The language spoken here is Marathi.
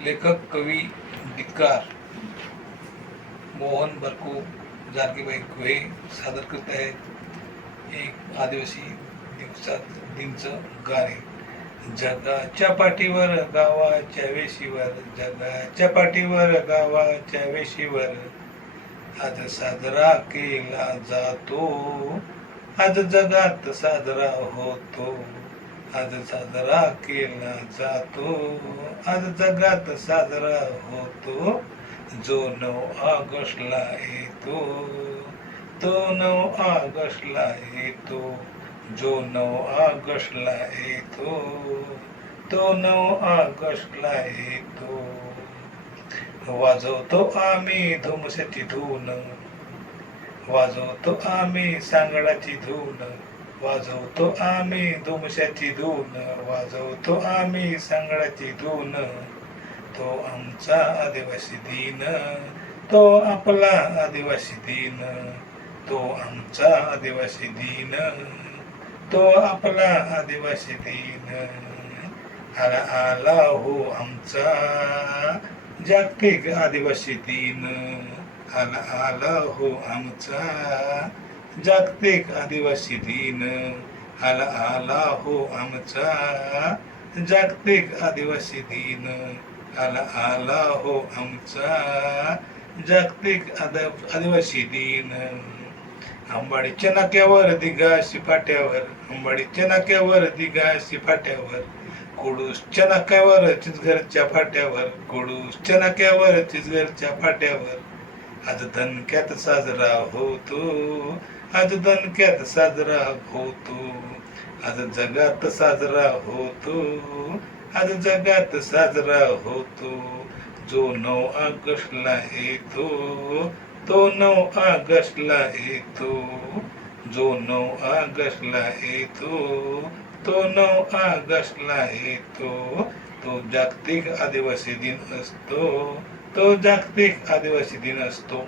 लेखक कवी गीतकार मोहन बरकू जारकीबाई कुहे सादर करत आहेत एक आदिवासी दिनचं गाणे. जगाच्या पाठीवर गावाच्या वेशीवर, जगाच्या पाठीवर गावाच्या वेशीवर आज साजरा केला जातो, आज जगात साजरा होतो, आज साजरा केला जातो, आज जगात साजरा होतो. जो 9 ऑगस्टला येतो, तो 9 ऑगस्टला येतो, जो 9 ऑगस्टला येतो, तो 9 ऑगस्टला येतो. वाजवतो आम्ही धुमशाची धून, वाजवतो आम्ही सांगडाची धून, वाजवतो आम्ही धुमशाची धून, वाजवतो आम्ही सांगडाची धून. तो आमचा आदिवासी दिन, तो आपला आदिवासी दिन, तो आमचा आदिवासी दिन, तो आपला आदिवासी दिन. आला आला हो आमचा जागतिक आदिवासी दिन, आला आला हो आमचा जागतिक आदिवासी दिन, आला आला हो आमचा जागतिक आदिवासी दिन, आला आला हो आमचा जागतिक आदिवासी दिन. अंबाडीच्या नाक्यावर दिघाशी फाट्यावर, अंबाडीच्या नाक्यावर दिघाशी फाट्यावर, कोडूसच्या नाक्यावर चिचघरच्या फाट्यावर, कोडूसच्या नाक्यावर चिचघरच्या फाट्यावर आज दणक्यात साजरा होतो, आज दणक्यात साजरा होतो, आज जगात साजरा होतो, आज जगात साजरा होतो. जो 9 ऑगस्टला येतो, तो 9 ऑगस्टला येतो, जो 9 ऑगस्टला येतो, तो 9 ऑगस्टला येतो. तो जागतिक आदिवासी दिन असतो, तो जागतिक आदिवासी दिन असतो.